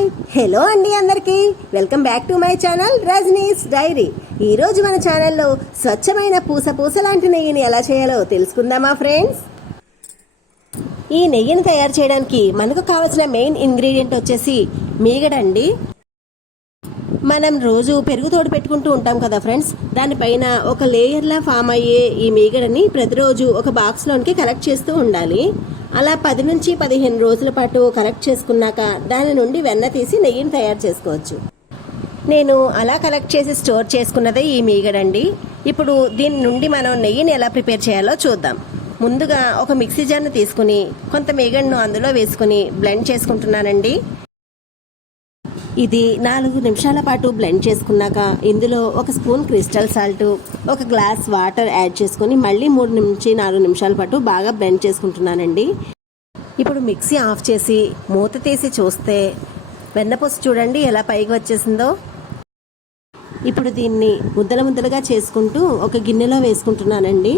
Hi hello అండి అందరికీ welcome back to my channel Rajani's diary. ఈరోజు మన ఛానల్లో స్వచ్ఛమైన పూస లాంటి నెయ్యిని ఎలా చేయాలో తెలుసుకుందామా ఫ్రెండ్స్. ఈ నెయ్యిని తయారు చేయడానికి మనకు కావాల్సిన మెయిన్ ఇంగ్రీడియంట్ వచ్చేసి మీగడండి. మనం రోజు పెరుగు తోడు పెట్టుకుంటూ ఉంటాం కదా ఫ్రెండ్స్, దానిపైన ఒక లేయర్లా ఫామ్ అయ్యే ఈ మీగడని ప్రతిరోజు ఒక బాక్స్లోనికి కలెక్ట్ చేస్తూ ఉండాలి. అలా 10 నుంచి 15 రోజుల పాటు కలెక్ట్ చేసుకున్నాక దాని నుండి వెన్న తీసి నెయ్యిని తయారు చేసుకోవచ్చు. నేను అలా కలెక్ట్ చేసి స్టోర్ చేసుకున్నదే ఈ మీగడండి. ఇప్పుడు దీని నుండి మనం నెయ్యిని ఎలా ప్రిపేర్ చేయాలో చూద్దాం. ముందుగా ఒక మిక్సీ జార్ను తీసుకుని కొంత మీగడను అందులో వేసుకుని బ్లెండ్ చేసుకుంటున్నానండి. ఇది 4 నిమిషాల పాటు బ్లెండ్ చేసుకున్నాక ఇందులో ఒక స్పూన్ క్రిస్టల్ సాల్ట్, ఒక గ్లాస్ వాటర్ యాడ్ చేసుకుని మళ్ళీ 3 నుంచి 4 నిమిషాల పాటు బాగా బ్లెండ్ చేసుకుంటున్నానండి. ఇప్పుడు మిక్సీ ఆఫ్ చేసి మూత తీసి చూస్తే వెన్నపూస చూడండి ఎలా పైకి వచ్చేసిందో. ఇప్పుడు దీన్ని ముద్దలుగా చేసుకుంటూ ఒక గిన్నెలో వేసుకుంటున్నానండి.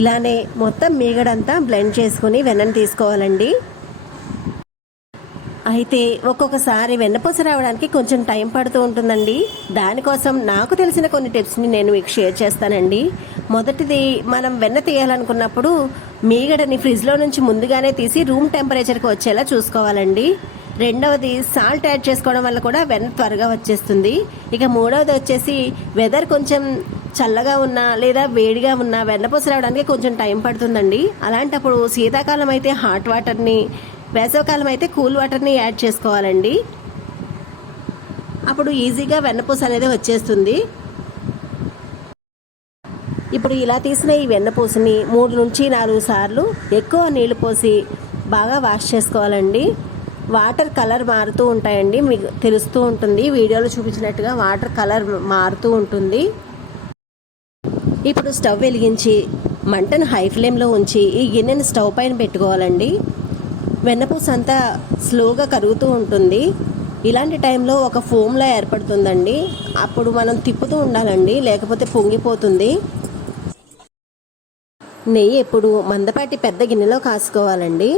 ఇలానే మొత్తం మీగడంతా బ్లెండ్ చేసుకుని వెన్నను తీసుకోవాలండి. అయితే ఒక్కొక్కసారి వెన్నపూస రావడానికి కొంచెం టైం పడుతూ ఉంటుందండి. దానికోసం నాకు తెలిసిన కొన్ని టిప్స్ని నేను మీకు షేర్ చేస్తానండి. మొదటిది, మనం వెన్న తీయాలనుకున్నప్పుడు మీగడని ఫ్రిడ్జ్లో నుంచి ముందుగానే తీసి రూమ్ టెంపరేచర్కి వచ్చేలా చూసుకోవాలండి. రెండవది, సాల్ట్ యాడ్ చేసుకోవడం వల్ల కూడా వెన్న త్వరగా వచ్చేస్తుంది. ఇక మూడవది వచ్చేసి, వెదర్ కొంచెం చల్లగా ఉన్నా లేదా వేడిగా ఉన్నా వెన్నపూస రావడానికి కొంచెం టైం పడుతుందండి. అలాంటప్పుడు శీతాకాలం అయితే హాట్ వాటర్ని, వేసవికాలం అయితే కూల్ వాటర్ని యాడ్ చేసుకోవాలండి. అప్పుడు ఈజీగా వెన్నపూస అనేది వచ్చేస్తుంది. ఇప్పుడు ఇలా తీసిన ఈ వెన్నపూసని 3 నుంచి 4 సార్లు ఎక్కువ నీళ్లు పోసి బాగా వాష్ చేసుకోవాలండి. వాటర్ కలర్ మారుతూ ఉంటాయండి, మీకు తెలుస్తూ ఉంటుంది. వీడియోలో చూపించినట్టుగా వాటర్ కలర్ మారుతూ ఉంటుంది. ఇప్పుడు స్టవ్ వెలిగించి మంటను హై ఫ్లేమ్లో ఉంచి ఈ గిన్నెని స్టవ్ పైన పెట్టుకోవాలండి. వెన్నపూస అంతా స్లోగా కరుగుతూ ఉంటుంది. ఇలాంటి టైంలో ఒక ఫోమ్లా ఏర్పడుతుందండి. అప్పుడు మనం తిప్పుతూ ఉండాలండి, లేకపోతే పొంగిపోతుంది. నెయ్యి ఎప్పుడు మందపాటి పెద్ద గిన్నెలో కాసుకోవాలండి.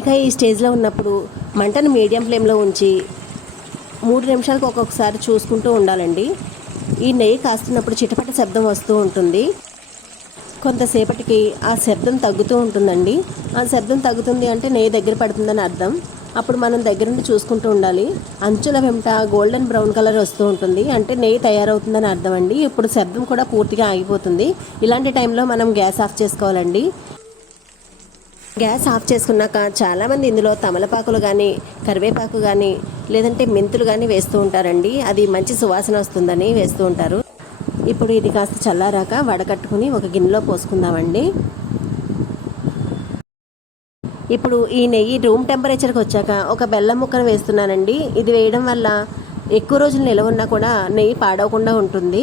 ఇక ఈ స్టేజ్లో ఉన్నప్పుడు మంటను మీడియం ఫ్లేమ్లో ఉంచి 3 నిమిషాలకు ఒక్కొక్కసారి చూసుకుంటూ ఉండాలండి. ఈ నెయ్యి కాస్తున్నప్పుడు చిటపట శబ్దం వస్తూ ఉంటుంది. కొంతసేపటికి ఆ శబ్దం తగ్గుతూ ఉంటుందండి. ఆ శబ్దం తగ్గుతుంది అంటే నెయ్యి దగ్గర పడుతుందని అర్థం. అప్పుడు మనం దగ్గర నుండి చూసుకుంటూ ఉండాలి. అంచుల వెంట గోల్డెన్ బ్రౌన్ కలర్ వస్తూ ఉంటుంది, అంటే నెయ్యి తయారవుతుందని అర్థం అండి. ఇప్పుడు శబ్దం కూడా పూర్తిగా ఆగిపోతుంది. ఇలాంటి టైంలో మనం గ్యాస్ ఆఫ్ చేసుకోవాలండి. గ్యాస్ ఆఫ్ చేసుకున్నాక చాలామంది ఇందులో తమలపాకులు కానీ, కరివేపాకు కానీ, లేదంటే మెంతులు కానీ వేస్తూ ఉంటారండి. అది మంచి సువాసన వస్తుందని వేస్తూ ఉంటారు. ఇప్పుడు ఇది కాస్త చల్లారాక వడకట్టుకుని ఒక గిన్నెలో పోసుకుందామండి. ఇప్పుడు ఈ నెయ్యి రూమ్ టెంపరేచర్కి వచ్చాక ఒక బెల్లం ముక్కను వేస్తున్నానండి. ఇది వేయడం వల్ల ఎక్కువ రోజులు నిలవ ఉన్నా కూడా నెయ్యి పాడవకుండా ఉంటుంది.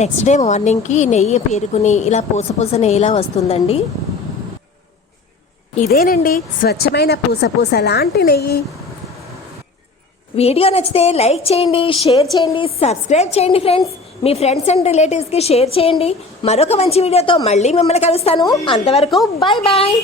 నెక్స్ట్ డే మార్నింగ్కి నెయ్యి పేరుకుని ఇలా పూస నెయ్యిలా వస్తుందండి. ఇదేనండి స్వచ్ఛమైన పూస లాంటి నెయ్యి. వీడియో నచ్చితే లైక్ చేయండి, షేర్ చేయండి, సబ్స్క్రైబ్ చేయండి ఫ్రెండ్స్. మీ ఫ్రెండ్స్ అండ్ రిలేటివ్స్కి షేర్ చేయండి. మరొక మంచి వీడియోతో మళ్ళీ మిమ్మల్ని కలుస్తాను. అంతవరకు బాయ్ బాయ్.